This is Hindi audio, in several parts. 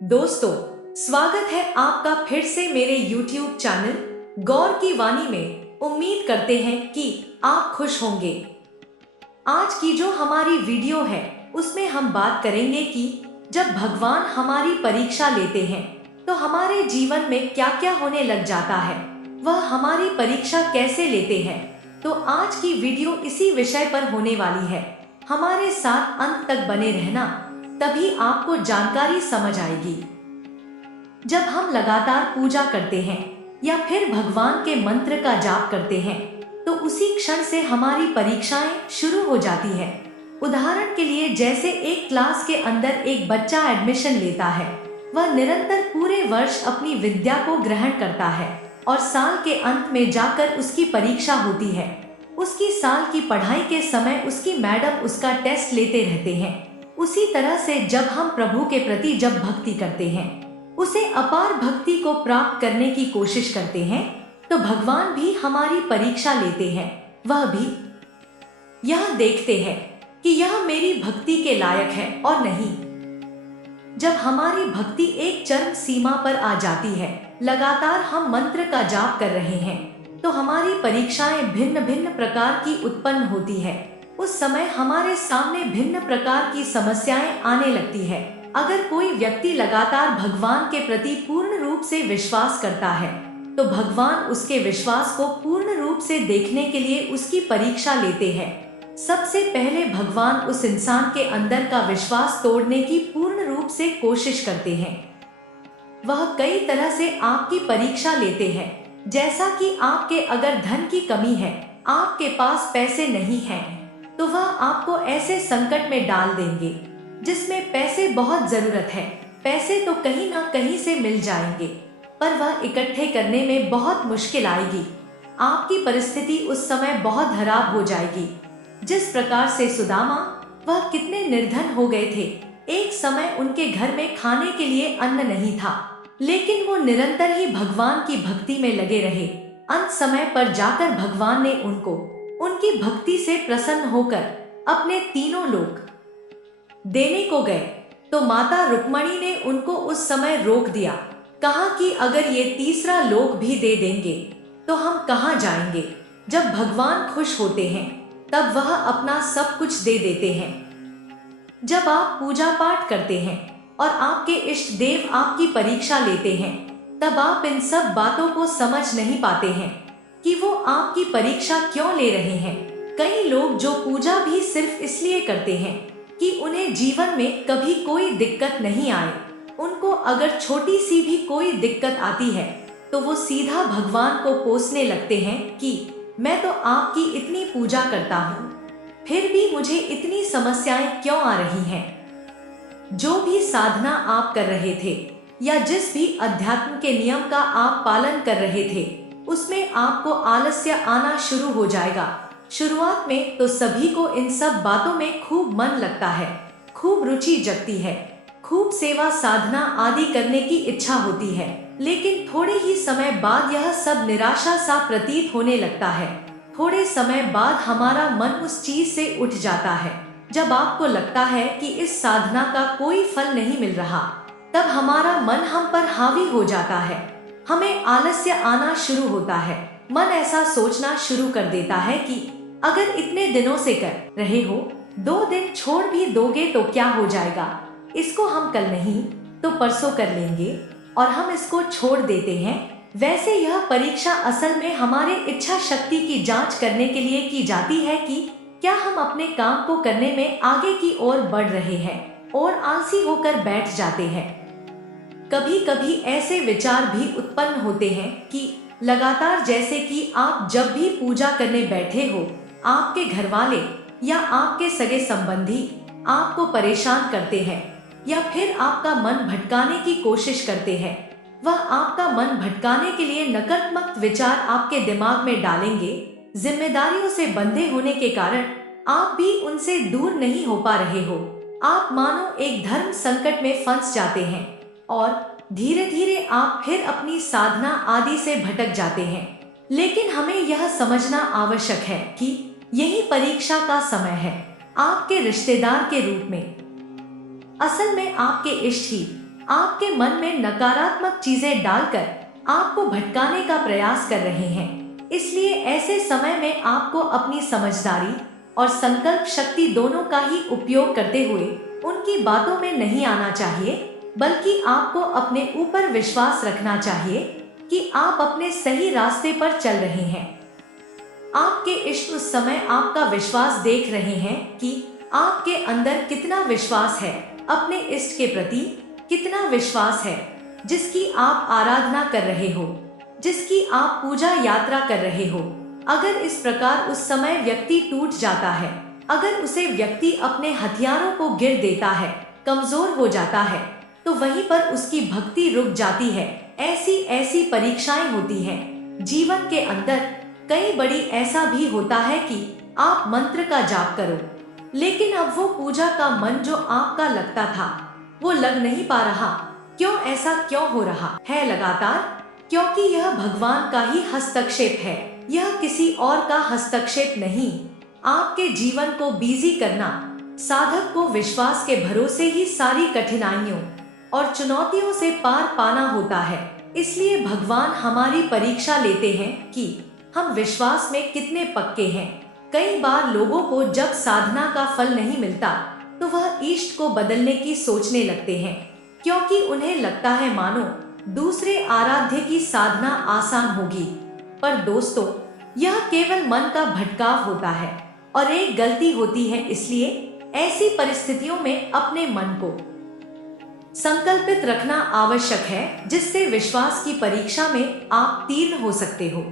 दोस्तों, स्वागत है आपका फिर से मेरे YouTube चैनल गौर की वाणी में। उम्मीद करते हैं कि आप खुश होंगे। आज की जो हमारी वीडियो है उसमें हम बात करेंगे कि जब भगवान हमारी परीक्षा लेते हैं तो हमारे जीवन में क्या क्या होने लग जाता है, वह हमारी परीक्षा कैसे लेते हैं। तो आज की वीडियो इसी विषय पर होने वाली है। हमारे साथ अंत तक बने रहना, तभी आपको जानकारी समझ आएगी। जब हम लगातार पूजा करते हैं या फिर भगवान के मंत्र का जाप करते हैं तो उसी क्षण से हमारी परीक्षाएं शुरू हो जाती है। उदाहरण के लिए, जैसे एक क्लास के अंदर एक बच्चा एडमिशन लेता है, वह निरंतर पूरे वर्ष अपनी विद्या को ग्रहण करता है और साल के अंत में जाकर उसकी परीक्षा होती है। उसकी साल की पढ़ाई के समय उसकी मैडम उसका टेस्ट लेते रहते हैं। उसी तरह से जब हम प्रभु के प्रति जब भक्ति करते हैं, उसे अपार भक्ति को प्राप्त करने की कोशिश करते हैं, तो भगवान भी हमारी परीक्षा लेते हैं। वह भी यह देखते हैं कि यह मेरी भक्ति के लायक है और नहीं। जब हमारी भक्ति एक चरम सीमा पर आ जाती है, लगातार हम मंत्र का जाप कर रहे हैं, तो हमारी परीक्षाएं भिन्न भिन्न प्रकार की उत्पन्न होती है। उस समय हमारे सामने भिन्न प्रकार की समस्याएं आने लगती है। अगर कोई व्यक्ति लगातार भगवान के प्रति पूर्ण रूप से विश्वास करता है, तो भगवान उसके विश्वास को पूर्ण रूप से देखने के लिए उसकी परीक्षा लेते हैं। सबसे पहले भगवान उस इंसान के अंदर का विश्वास तोड़ने की पूर्ण रूप से कोशिश करते हैं। वह कई तरह से आपकी परीक्षा लेते हैं। जैसा कि आपके अगर धन की कमी है, आपके पास पैसे नहीं हैं, तो वह आपको ऐसे संकट में डाल देंगे जिसमें पैसे बहुत जरूरत है। पैसे तो कहीं ना कहीं से मिल जाएंगे, पर वह इकट्ठे करने में बहुत मुश्किल आएगी। आपकी परिस्थिति उस समय बहुत खराब हो जाएगी। जिस प्रकार से सुदामा, वह कितने निर्धन हो गए थे। एक समय उनके घर में खाने के लिए अन्न नहीं था, लेकिन वो निरंतर ही भगवान की भक्ति में लगे रहे। अंत समय पर जाकर भगवान ने उनको उनकी भक्ति से प्रसन्न होकर अपने तीनों लोक देने को गए। तो माता रुक्मणी ने उनको उस समय रोक दिया। कहा कि अगर ये तीसरा लोक भी दे देंगे तो हम कहाँ जाएंगे। जब भगवान खुश होते हैं तब वह अपना सब कुछ दे देते हैं। जब आप पूजा पाठ करते हैं और आपके इष्ट देव आपकी परीक्षा लेते हैं, तब आप इन सब बातों को समझ नहीं पाते हैं कि वो आपकी परीक्षा क्यों ले रहे हैं। कई लोग जो पूजा भी सिर्फ इसलिए करते हैं कि उन्हें जीवन में कभी कोई दिक्कत नहीं आए, उनको अगर छोटी सी भी कोई दिक्कत आती है तो वो सीधा भगवान को कोसने लगते हैं कि मैं तो आपकी इतनी पूजा करता हूँ, फिर भी मुझे इतनी समस्याएं क्यों आ रही हैं। जो भी साधना आप कर रहे थे या जिस भी अध्यात्म के नियम का आप पालन कर रहे थे, उसमें आपको आलस्य आना शुरू हो जाएगा। शुरुआत में तो सभी को इन सब बातों में खूब मन लगता है, खूब रुचि जगती है, खूब सेवा साधना आदि करने की इच्छा होती है, लेकिन थोड़े ही समय बाद यह सब निराशा सा प्रतीत होने लगता है। थोड़े समय बाद हमारा मन उस चीज से उठ जाता है। जब आपको लगता है कि इस साधना का कोई फल नहीं मिल रहा, तब हमारा मन हम पर हावी हो जाता है। हमें आलस्य आना शुरू होता है। मन ऐसा सोचना शुरू कर देता है कि अगर इतने दिनों से कर रहे हो, 2 दिन छोड़ भी दोगे तो क्या हो जाएगा। इसको हम कल नहीं तो परसों कर लेंगे और हम इसको छोड़ देते हैं। वैसे यह परीक्षा असल में हमारे इच्छा शक्ति की जांच करने के लिए की जाती है कि क्या हम अपने काम को करने में आगे की ओर बढ़ रहे हैं और आलसी होकर बैठ जाते हैं। कभी कभी ऐसे विचार भी उत्पन्न होते हैं कि लगातार, जैसे कि आप जब भी पूजा करने बैठे हो, आपके घर वाले या आपके सगे संबंधी आपको परेशान करते हैं या फिर आपका मन भटकाने की कोशिश करते हैं। वह आपका मन भटकाने के लिए नकारात्मक विचार आपके दिमाग में डालेंगे। जिम्मेदारियों से बंधे होने के कारण आप भी उनसे दूर नहीं हो पा रहे हो। आप मानो एक धर्म संकट में फंस जाते हैं और धीरे धीरे आप फिर अपनी साधना आदि से भटक जाते हैं। लेकिन हमें यह समझना आवश्यक है कि यही परीक्षा का समय है। आपके रिश्तेदार के रूप में, असल में आपके इष्ट ही आपके मन में नकारात्मक चीजें डालकर आपको भटकाने का प्रयास कर रहे हैं। इसलिए ऐसे समय में आपको अपनी समझदारी और संकल्प शक्ति दोनों का ही उपयोग करते हुए उनकी बातों में नहीं आना चाहिए, बल्कि आपको अपने ऊपर विश्वास रखना चाहिए कि आप अपने सही रास्ते पर चल रहे हैं। आपके इष्ट उस समय आपका विश्वास देख रहे हैं कि आपके अंदर कितना विश्वास है, अपने इष्ट के प्रति कितना विश्वास है, जिसकी आप आराधना कर रहे हो, जिसकी आप पूजा यात्रा कर रहे हो। अगर इस प्रकार उस समय व्यक्ति टूट जाता है, अगर उसे व्यक्ति अपने हथियारों को गिर देता है, कमजोर हो जाता है, तो वहीं पर उसकी भक्ति रुक जाती है। ऐसी ऐसी परीक्षाएं होती हैं जीवन के अंदर। कई बड़ी ऐसा भी होता है कि आप मंत्र का जाप करो, लेकिन अब वो पूजा का मन जो आपका लगता था वो लग नहीं पा रहा। क्यों ऐसा क्यों हो रहा है लगातार? क्योंकि यह भगवान का ही हस्तक्षेप है, यह किसी और का हस्तक्षेप नहीं। आपके जीवन को बिजी करना, साधक को विश्वास के भरोसे ही सारी कठिनाइयों और चुनौतियों से पार पाना होता है। इसलिए भगवान हमारी परीक्षा लेते हैं कि हम विश्वास में कितने पक्के हैं। कई बार लोगों को जब साधना का फल नहीं मिलता तो वह इष्ट को बदलने की सोचने लगते हैं, क्योंकि उन्हें लगता है मानो दूसरे आराध्य की साधना आसान होगी। पर दोस्तों, यह केवल मन का भटकाव होता है और एक गलती होती है। इसलिए ऐसी परिस्थितियों में अपने मन को संकल्पित रखना आवश्यक है, जिससे विश्वास की परीक्षा में आप तीर्ण हो सकते हो।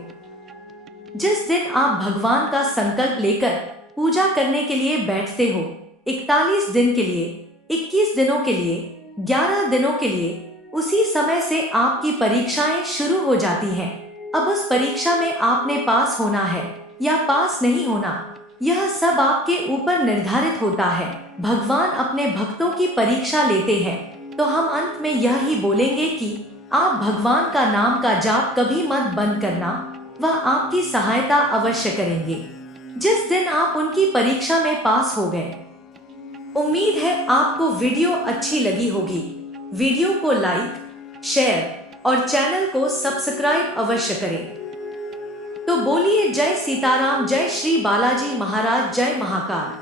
जिस दिन आप भगवान का संकल्प लेकर पूजा करने के लिए बैठते हो, 41 दिन के लिए, 21 दिनों के लिए, 11 दिनों के लिए, उसी समय से आपकी परीक्षाएं शुरू हो जाती हैं। अब उस परीक्षा में आपने पास होना है या पास नहीं होना, यह सब आपके ऊपर निर्धारित होता है। भगवान अपने भक्तों की परीक्षा लेते हैं, तो हम अंत में यह ही बोलेंगे कि आप भगवान का नाम का जाप कभी मत बंद करना, वह आपकी सहायता अवश्य करेंगे जिस दिन आप उनकी परीक्षा में पास हो गए। उम्मीद है आपको वीडियो अच्छी लगी होगी। वीडियो को लाइक, शेयर और चैनल को सब्सक्राइब अवश्य करें। तो बोलिए जय सीताराम, जय श्री बालाजी महाराज, जय महाकाल।